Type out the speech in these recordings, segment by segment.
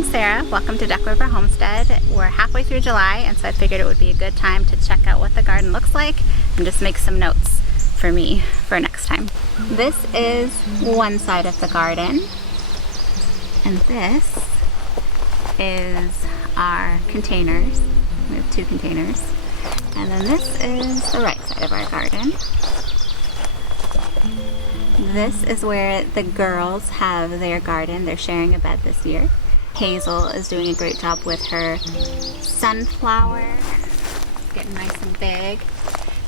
I'm Sarah. Welcome to Duck River Homestead. We're halfway through July, and so I figured it would be a good time to check out what the garden looks like and just make some notes for me for next time. This is one side of the garden, and this is our containers. We have 2 containers. And then this is the right side of our garden. This is where the girls have their garden. They're sharing a bed this year. Hazel is doing a great job with her sunflower. It's getting nice and big.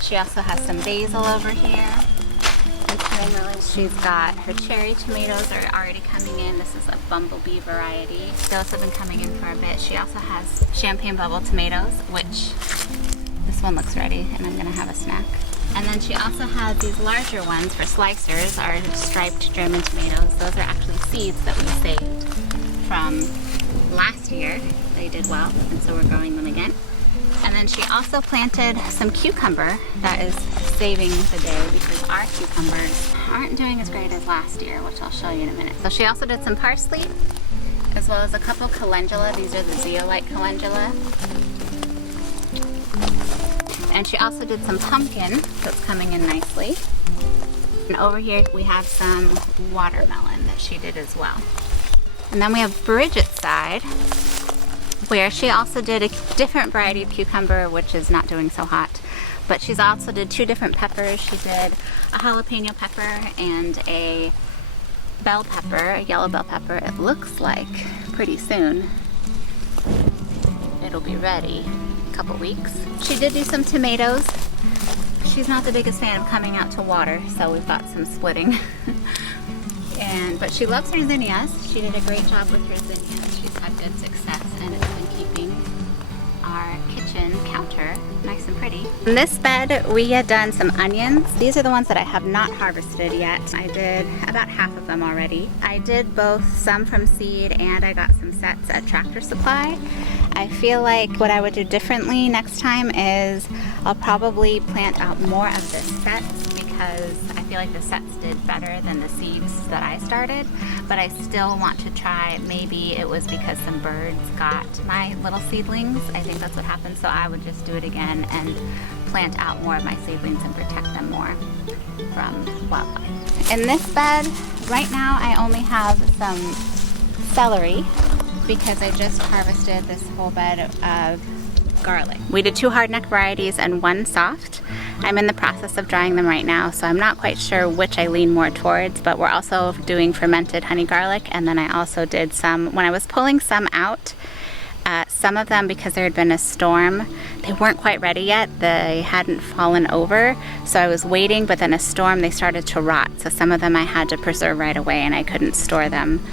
She also has some basil over here. She's got her cherry tomatoes are already coming in. This is a bumblebee variety. Those have been coming in for a bit. She also has champagne bubble tomatoes, which this one looks ready, and I'm gonna have a snack. And then she also has these larger ones for slicers, our striped German tomatoes. Those are actually seeds that we saved from last year. They did well, and so we're growing them again. And then she also planted some cucumber that is saving the day because our cucumbers aren't doing as great as last year, which I'll show you in a minute. So she also did some parsley, as well as a couple calendula. These are the zeolite calendula. And she also did some pumpkin that's coming in nicely. And over here we have some watermelon that she did as well. And then we have Bridget's side, where she also did a different variety of cucumber, which is not doing so hot. But she's also did 2 different peppers. She did a jalapeno pepper and a bell pepper, a yellow bell pepper. It looks like pretty soon it'll be ready. Couple weeks. She did do some tomatoes. She's not the biggest fan of coming out to water, so we've got some splitting. But she loves her zinnias. She did a great job with her zinnias. She's had good success, and it's been keeping our kitchen counter nice and pretty. In this bed, we had done some onions. These are the ones that I have not harvested yet. I did about half of them already. I did both some from seed, and I got some sets at Tractor Supply. I feel like what I would do differently next time is I'll probably plant out more of the sets, because I feel like the sets did better than the seeds that I started, but I still want to try. Maybe it was because some birds got my little seedlings. I think that's what happened, so I would just do it again and plant out more of my seedlings and protect them more from wildlife. In this bed, right now I only have some celery because I just harvested this whole bed of garlic. We did 2 hardneck varieties and 1 soft. I'm in the process of drying them right now, so I'm not quite sure which I lean more towards, but we're also doing fermented honey garlic, and then I also did some, when I was pulling some out, some of them, because there had been a storm, they weren't quite ready yet. They hadn't fallen over, so I was waiting, but then a storm, they started to rot. So some of them I had to preserve right away, and I couldn't store them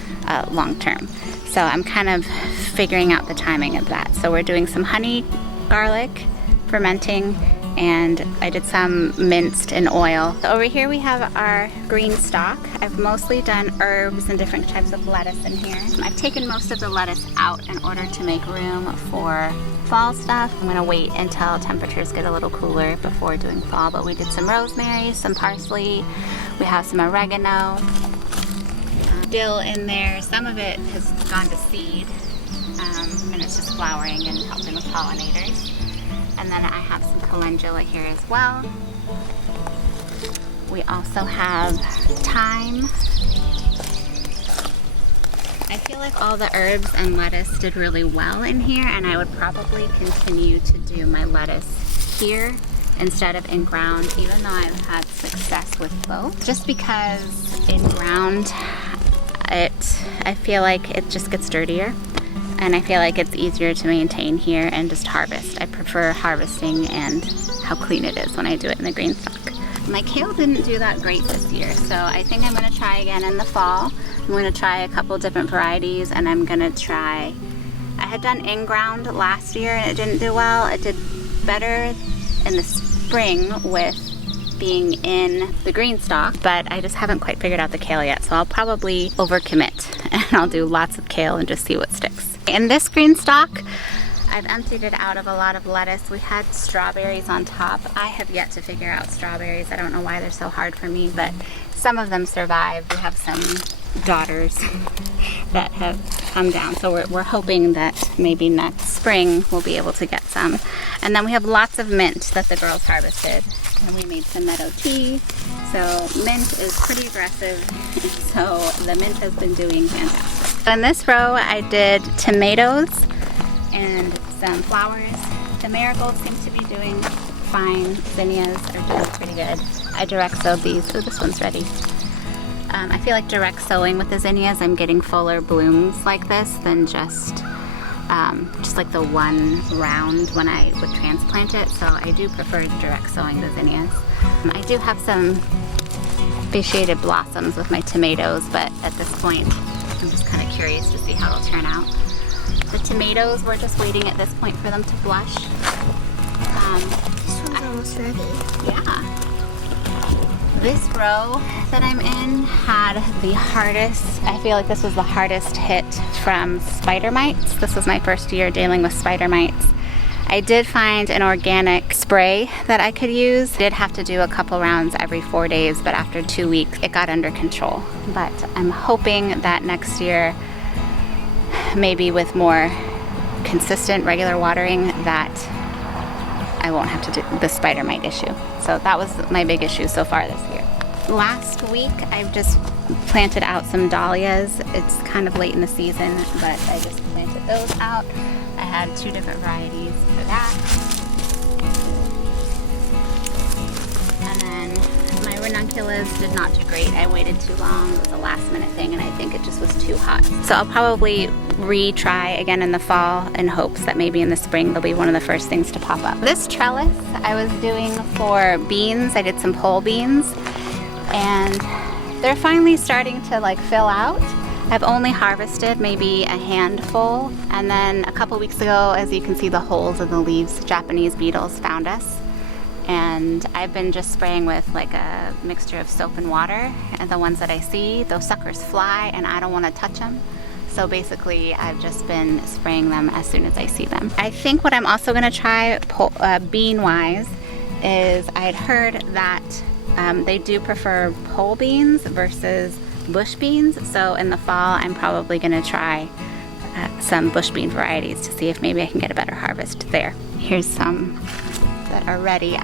long term. So I'm kind of figuring out the timing of that. So we're doing some honey garlic, fermenting, and I did some minced in oil. So over here we have our green stock. I've mostly done herbs and different types of lettuce in here. I've taken most of the lettuce out in order to make room for fall stuff. I'm gonna wait until temperatures get a little cooler before doing fall, but we did some rosemary, some parsley, we have some oregano, dill in there. Some of it has gone to seed, and it's just flowering and helping with pollinators. And then I have some calendula here as well. We also have thyme. I feel like all the herbs and lettuce did really well in here, and I would probably continue to do my lettuce here instead of in ground, even though I've had success with both. Just because in ground, I feel like it just gets dirtier. And I feel like it's easier to maintain here and just harvest. I prefer harvesting and how clean it is when I do it in the green stock. My kale didn't do that great this year, so I think I'm gonna try again in the fall. I'm gonna try a couple different varieties, and I'm gonna try, I had done in-ground last year and it didn't do well. It did better in the spring with being in the green stock, but I just haven't quite figured out the kale yet, so I'll probably overcommit and I'll do lots of kale and just see what sticks. In this green stock, I've emptied it out of a lot of lettuce. We had strawberries on top. I have yet to figure out strawberries. I don't know why they're so hard for me, but some of them survived. We have some daughters that have come down. So we're hoping that maybe next spring we'll be able to get some. And then we have lots of mint that the girls harvested. And we made some meadow tea. So mint is pretty aggressive. So the mint has been doing fantastic. So in this row I did tomatoes and some flowers. The marigolds seem to be doing fine. Zinnias are doing pretty good. I direct sowed these. Oh, this one's ready. I feel like direct sowing with the zinnias, I'm getting fuller blooms like this than just like the one round when I would transplant it. So I do prefer direct sowing the zinnias. I do have some fasciated blossoms with my tomatoes, but at this point, I'm just kind of curious to see how it'll turn out. The tomatoes, we're just waiting at this point for them to blush. This one's almost ready. Yeah. This row that I'm in had the hardest, I feel like this was the hardest hit from spider mites. This was my first year dealing with spider mites. I did find an organic spray that I could use. Did have to do a couple rounds every 4 days, but after 2 weeks, it got under control. But I'm hoping that next year, maybe with more consistent, regular watering, that I won't have to do the spider mite issue. So that was my big issue so far this year. Last week, I've just planted out some dahlias. It's kind of late in the season, but I just planted those out. I had 2 different varieties for that. And then my ranunculus did not do great. I waited too long. It was a last minute thing, and I think it just was too hot. So I'll probably retry again in the fall in hopes that maybe in the spring they'll be one of the first things to pop up. This trellis I was doing for beans. I did some pole beans, and they're finally starting to like fill out. I've only harvested maybe a handful, and then a couple weeks ago, as you can see the holes in the leaves, Japanese beetles found us. And I've been just spraying with like a mixture of soap and water, and the ones that I see, those suckers fly and I don't want to touch them. So basically I've just been spraying them as soon as I see them. I think what I'm also going to try bean wise is I'd heard that they do prefer pole beans versus bush beans. So in the fall I'm probably going to try some bush bean varieties to see if maybe I can get a better harvest there. Here's some that are ready.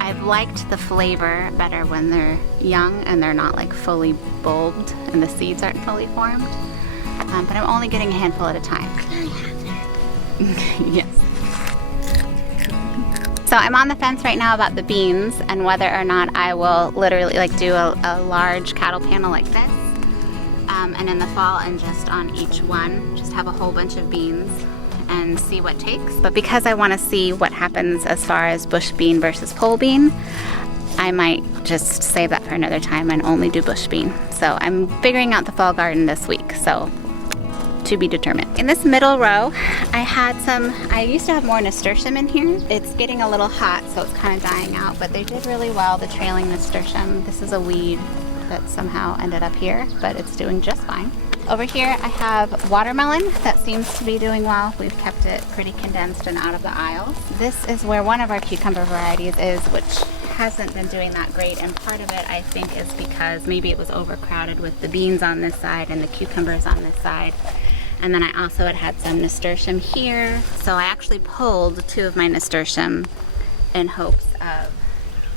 I've liked the flavor better when they're young and they're not like fully bulbed and the seeds aren't fully formed. But I'm only getting a handful at a time. Yes. So I'm on the fence right now about the beans and whether or not I will literally like do a large cattle panel like this. And in the fall, and just on each one, just have a whole bunch of beans and see what takes. But because I want to see what happens as far as bush bean versus pole bean, I might just save that for another time and only do bush bean. So I'm figuring out the fall garden this week, so to be determined. In this middle row, I used to have more nasturtium in here. It's getting a little hot, so it's kind of dying out, but they did really well, the trailing nasturtium. This is a weed that somehow ended up here, but it's doing just fine. Over here I have watermelon that seems to be doing well. We've kept it pretty condensed and out of the aisles. This is where one of our cucumber varieties is, which hasn't been doing that great, and part of it I think is because maybe it was overcrowded with the beans on this side and the cucumbers on this side. And then I also had some nasturtium here. So I actually pulled 2 of my nasturtium in hopes of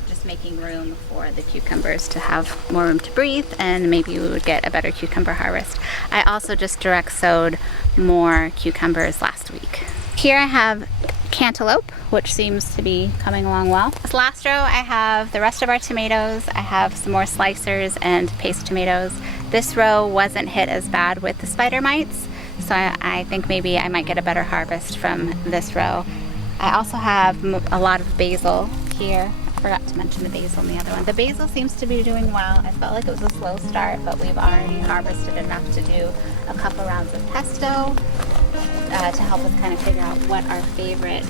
just making room for the cucumbers to have more room to breathe, and maybe we would get a better cucumber harvest. I also just direct sowed more cucumbers last week. Here I have cantaloupe, which seems to be coming along well. This last row I have the rest of our tomatoes. I have some more slicers and paste tomatoes. This row wasn't hit as bad with the spider mites, so I think maybe I might get a better harvest from this row. I also have a lot of basil here. I forgot to mention the basil in the other one. The basil seems to be doing well. I felt like it was a slow start, but we've already harvested enough to do a couple rounds of pesto to help us kind of figure out what our favorite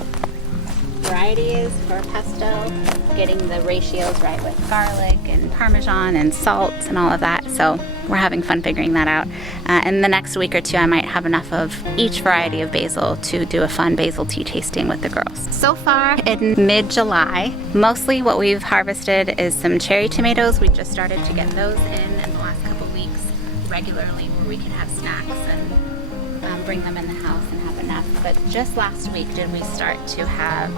variety is for pesto, getting the ratios right with garlic and Parmesan and salt and all of that. So we're having fun figuring that out. In the next week or 2, I might have enough of each variety of basil to do a fun basil tea tasting with the girls. So far in mid-July, mostly what we've harvested is some cherry tomatoes. We just started to get those in the last couple weeks. regularly where we can have snacks and bring them in the house and have enough. But just last week did we start to have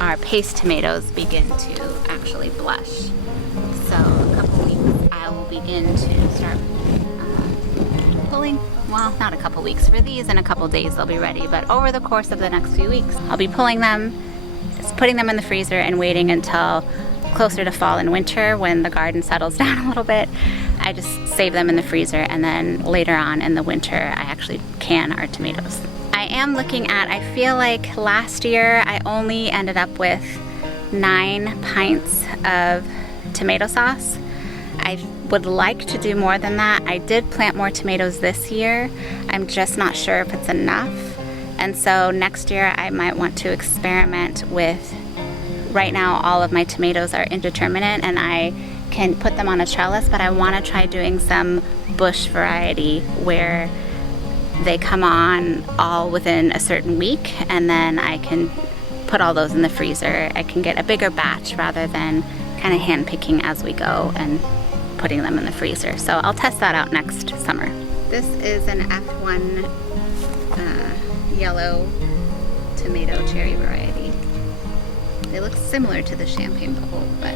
our paste tomatoes begin to actually blush. So a couple weeks I will begin to start pulling, well, not a couple weeks. For these, in a couple days they'll be ready, but over the course of the next few weeks I'll be pulling them, just putting them in the freezer and waiting until closer to fall and winter when the garden settles down a little bit. I just save them in the freezer, and then later on in the winter I actually can our tomatoes. I am looking at, I feel like last year I only ended up with 9 pints of tomato sauce. I would like to do more than that. I did plant more tomatoes this year. I'm just not sure if it's enough. And so next year I might want to experiment with, right now all of my tomatoes are indeterminate and I can put them on a trellis, but I want to try doing some bush variety where they come on all within a certain week, and then I can put all those in the freezer. I can get a bigger batch rather than kind of hand picking as we go and putting them in the freezer. So I'll test that out next summer. This is an F1 yellow tomato cherry variety. They look similar to the champagne bubble, but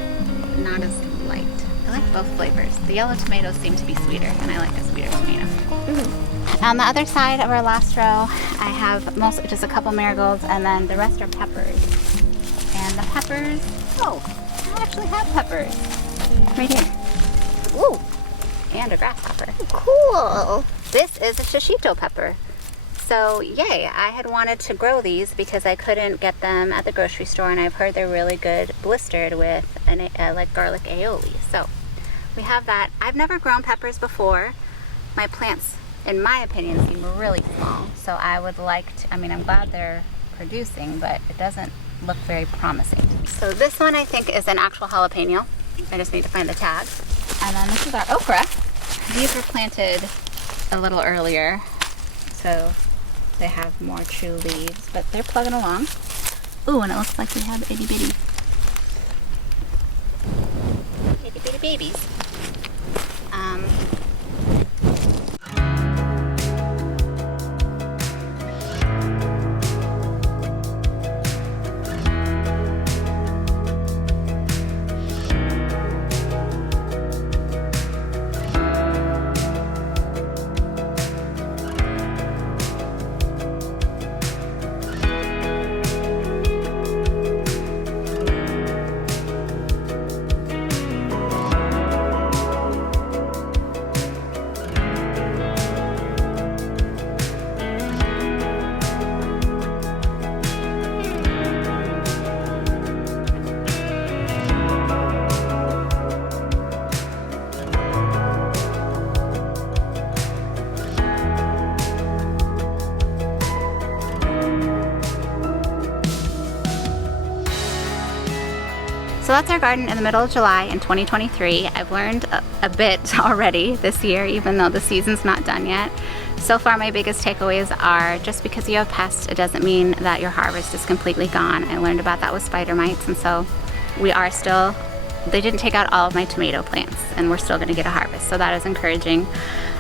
not as light. I like both flavors. The yellow tomatoes seem to be sweeter, and I like a sweeter tomato. On the other side of our last row, I have mostly just a couple marigolds, and then the rest are peppers. And the peppers, oh, I actually have peppers right here. Ooh, and a grasshopper. Cool. This is a shishito pepper. So yay, I had wanted to grow these because I couldn't get them at the grocery store, and I've heard they're really good blistered with like garlic aioli. So we have that. I've never grown peppers before. My plants, in my opinion, seem really small. So I would like to, I mean, I'm glad they're producing, but it doesn't look very promising to me. So this one I think is an actual jalapeno. I just need to find the tag. And then this is our okra. These were planted a little earlier, so they have more true leaves, but they're plugging along. Ooh, and it looks like we have itty bitty babies. So that's our garden in the middle of July in 2023. I've learned a bit already this year, even though the season's not done yet. So far my biggest takeaways are, just because you have pests, it doesn't mean that your harvest is completely gone. I learned about that with spider mites, and so we are still, they didn't take out all of my tomato plants, and we're still gonna get a harvest, so that is encouraging.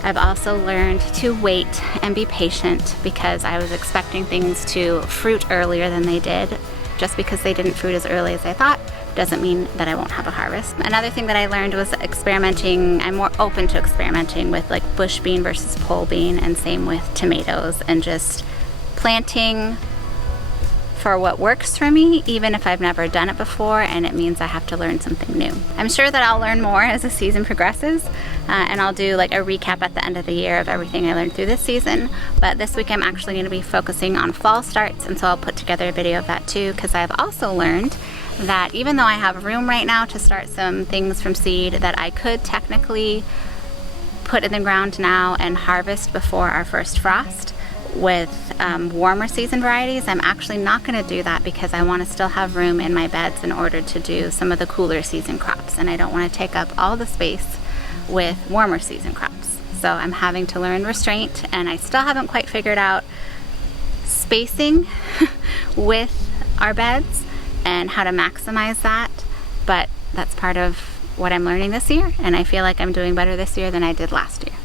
I've also learned to wait and be patient, because I was expecting things to fruit earlier than they did. Just because they didn't fruit as early as I thought doesn't mean that I won't have a harvest. Another thing that I learned was experimenting. I'm more open to experimenting with like bush bean versus pole bean, and same with tomatoes, and just planting for what works for me, even if I've never done it before, and it means I have to learn something new. I'm sure that I'll learn more as the season progresses, and I'll do like a recap at the end of the year of everything I learned through this season. But this week I'm actually going to be focusing on fall starts, and so I'll put together a video of that too, because I've also learned that even though I have room right now to start some things from seed that I could technically put in the ground now and harvest before our first frost with warmer season varieties, I'm actually not going to do that, because I want to still have room in my beds in order to do some of the cooler season crops, and I don't want to take up all the space with warmer season crops. So I'm having to learn restraint, and I still haven't quite figured out spacing with our beds and how to maximize that, but that's part of what I'm learning this year, and I feel like I'm doing better this year than I did last year.